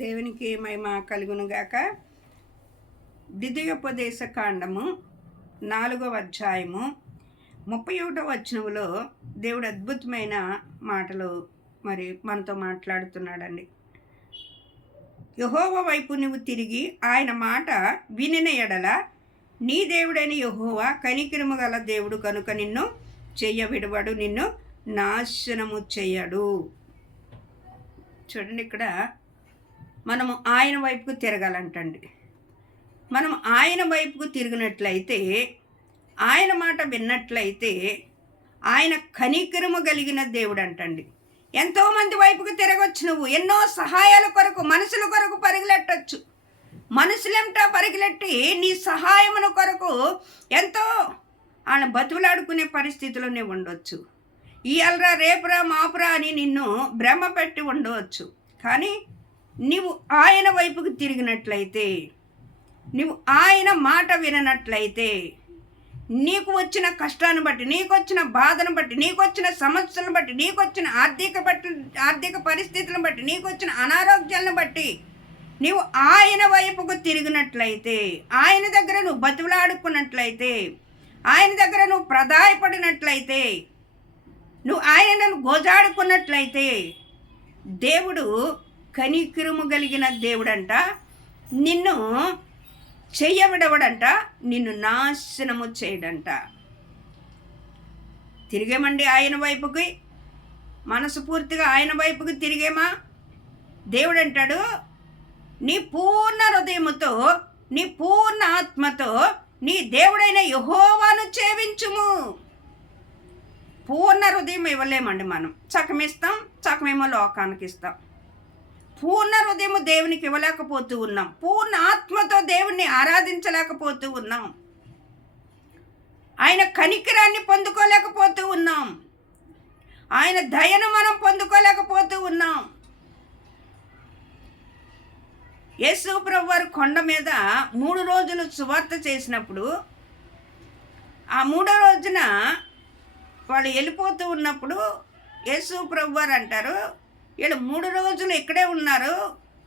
దేవునికి మహిమ కలుగునుగాక ద్వితీయోపదేశ కాండము నాలుగవ అధ్యాయము ముప్పై ఒకటో వచనంలో దేవుడు అద్భుతమైన మాటలు మరి మనతో మాట్లాడుతున్నాడండి. యహోవ వైపు నువ్వు తిరిగి ఆయన మాట వినిన ఎడల నీ దేవుడైన యహోవా కనికిరము గల దేవుడు కనుక నిన్ను చెయ్య విడవడు నిన్ను నాశనము చెయ్యడు చూడండి ఇక్కడ మనము ఆయన వైపుకు తిరగాలంటండి. మనం ఆయన వైపుకు తిరిగినట్లయితే ఆయన మాట విన్నట్లయితే ఆయన కనికరము కలిగిన దేవుడు అంటండి ఎంతోమంది వైపుకు తిరగొచ్చు నువ్వు ఎన్నో సహాయాల కొరకు మనుషుల కొరకు పరిగిలెట్టచ్చు. మనుషులంటా పరిగిలెట్టి నీ సహాయమును కొరకు ఎంతో ఆయన బతుకులాడుకునే పరిస్థితిలోనే ఉండొచ్చు. ఇయాలరా రేపురా మాపురా అని నిన్ను భ్రమ పెట్టి ఉండవచ్చు. కానీ నీవు ఆయన వైపుకు తిరిగినట్లయితే నీవు ఆయన మాట విననట్లయితే నీకు వచ్చిన కష్టాన్ని బట్టి నీకు వచ్చిన బాధను బట్టి నీకు వచ్చిన సమస్యలను బట్టి నీకు వచ్చిన ఆర్థిక బట్టి ఆర్థిక పరిస్థితులను బట్టి నీకు వచ్చిన అనారోగ్యాలను బట్టి నీవు ఆయన వైపుకు తిరిగినట్లయితే ఆయన దగ్గర నువ్వు బతులాడుకున్నట్లయితే ఆయన దగ్గర నువ్వు ప్రదాయపడినట్లయితే నువ్వు ఆయనను గోజాడుకున్నట్లయితే దేవుడు కనికిరుము కలిగిన దేవుడంట. నిన్ను చెయ్యవిడవడంట నిన్ను నాశనము చేయడంట. తిరిగేమండి ఆయన వైపుకి? మనసు పూర్తిగా ఆయన వైపుకి తిరిగేమా? దేవుడు అంటాడు నీ పూర్ణ హృదయముతో నీ పూర్ణ ఆత్మతో నీ దేవుడైన యహోవాను చేవించుము పూర్ణ హృదయం ఇవ్వలేమండి మనం. చకమిస్తాం చకమేమో లోకానికి ఇస్తాం. పూర్ణ హృదయము దేవునికి ఇవ్వలేకపోతూ ఉన్నాం. పూర్ణ ఆత్మతో దేవుణ్ణి ఆరాధించలేకపోతూ ఉన్నాం. ఆయన కనికరాన్ని పొందుకోలేకపోతూ ఉన్నాం. ఆయన దయను మనం పొందుకోలేకపోతూ ఉన్నాం. యేసు వారు కొండ మీద మూడు రోజులు సువార్త చేసినప్పుడు ఆ మూడో రోజున వాళ్ళు వెళ్ళిపోతూ ఉన్నప్పుడు యేసు వారు అంటారు వీళ్ళు మూడు రోజులు ఇక్కడే ఉన్నారు.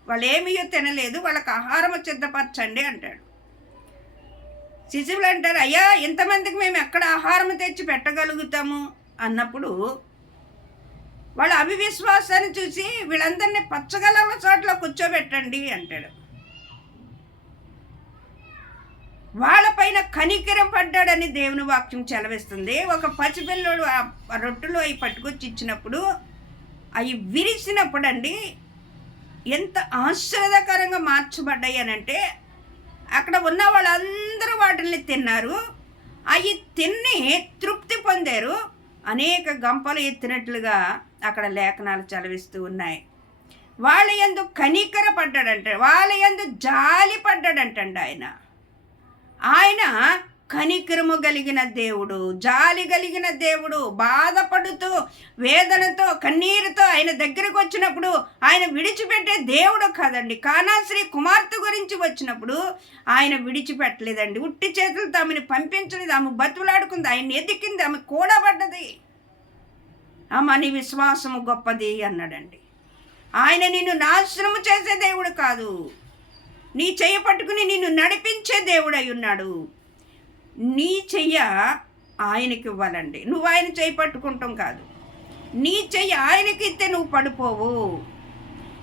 వాళ్ళు ఏమీయో తినలేదు. వాళ్ళకి ఆహారం సిద్ధపరచండి అంటాడు. శిశువులు అంటారు అయ్యా ఇంతమందికి మేము ఎక్కడ ఆహారం తెచ్చి పెట్టగలుగుతాము? అన్నప్పుడు వాళ్ళ అవివిశ్వాసాన్ని చూసి వీళ్ళందరినీ పచ్చగల చోట్ల కూర్చోబెట్టండి అంటాడు. వాళ్ళపైన కనికరం పడ్డాడని దేవుని వాక్యం చెలవిస్తుంది. ఒక పసిపిల్లడు ఆ రొట్టెలు అవి పట్టుకొచ్చి ఇచ్చినప్పుడు అవి విరిచినప్పుడు అండి ఎంత ఆశ్చర్యకరంగా మార్చబడ్డాయి అని అంటే అక్కడ ఉన్న వాళ్ళందరూ వాటిని తిన్నారు. అవి తిని తృప్తి పొందారు. అనేక గంపలు ఎత్తినట్లుగా అక్కడ లేఖనాలు చదివిస్తూ ఉన్నాయి. వాళ్ళ ఎందు కనికర పడ్డాడంట వాళ్ళ ఎందు జాలి పడ్డాడంటండి ఆయన. ఆయన కనికరము కలిగిన దేవుడు జాలి కలిగిన దేవుడు బాధపడుతూ వేదనతో కన్నీరుతో ఆయన దగ్గరకు వచ్చినప్పుడు ఆయన విడిచిపెట్టే దేవుడు కాదండి. కానాశ్రీ కుమార్తె గురించి వచ్చినప్పుడు ఆయన విడిచిపెట్టలేదండి. ఉట్టి చేతులతో ఆమెను పంపించలేదు ఆమె బతులాడుకుంది ఆయన ఎదికింది ఆమె కూడబడ్డది. ఆమె నీ విశ్వాసము గొప్పది అన్నాడండి. ఆయన నిన్ను నాశనము చేసే దేవుడు కాదు. నీ చేయ పట్టుకుని నిన్ను నడిపించే దేవుడై ఉన్నాడు. నీ చెయ్య ఆయనకి ఇవ్వాలండి నువ్వు ఆయన చేయి పట్టుకుంటాం కాదు. నీ చెయ్యి ఆయనకి ఇస్తే నువ్వు పడిపోవు.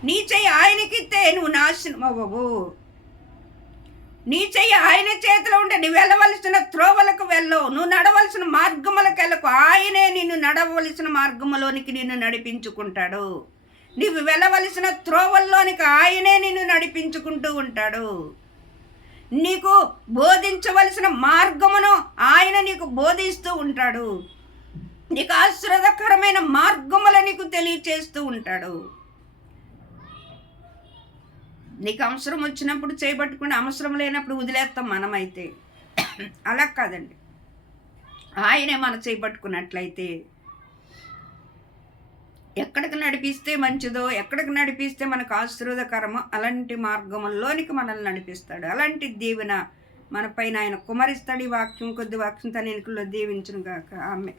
నీ చెయ్యి ఆయనకి ఇస్తే నువ్వు నాశనం అవ్వవు. నీ చెయ్యి ఆయన చేతిలో ఉంటే నువ్వు వెళ్ళవలసిన త్రోవలకు వెళ్ళవు. నువ్వు నడవలసిన మార్గములకు వెళ్ళకు. ఆయనే నిన్ను నడవలసిన మార్గములోనికి నిన్ను నడిపించుకుంటాడు. నీవు వెళ్ళవలసిన త్రోవల్లోనికి ఆయనే నిన్ను నడిపించుకుంటూ ఉంటాడు. నీకు బోధించవలసిన మార్గమును ఆయన నీకు బోధిస్తూ ఉంటాడు. నీకు ఆశ్రదకరమైన మార్గముల నీకు తెలియచేస్తూ ఉంటాడు. నీకు అవసరం వచ్చినప్పుడు చేపట్టుకుని అవసరం లేనప్పుడు వదిలేస్తాం మనమైతే. అలా కాదండి. ఆయనే మన చేపట్టుకున్నట్లయితే ఎక్కడికి నడిపిస్తే మంచిదో ఎక్కడికి నడిపిస్తే మనకు ఆశీర్వదకరమో అలాంటి మార్గంలోనికి మనల్ని నడిపిస్తాడు. అలాంటి దీవెన మన పైన ఆయన కుమరిస్తాడు. ఈ వాక్యం కొద్ది వాక్యం తన ఎన్నికల్లో దీవించును గాక. ఆమె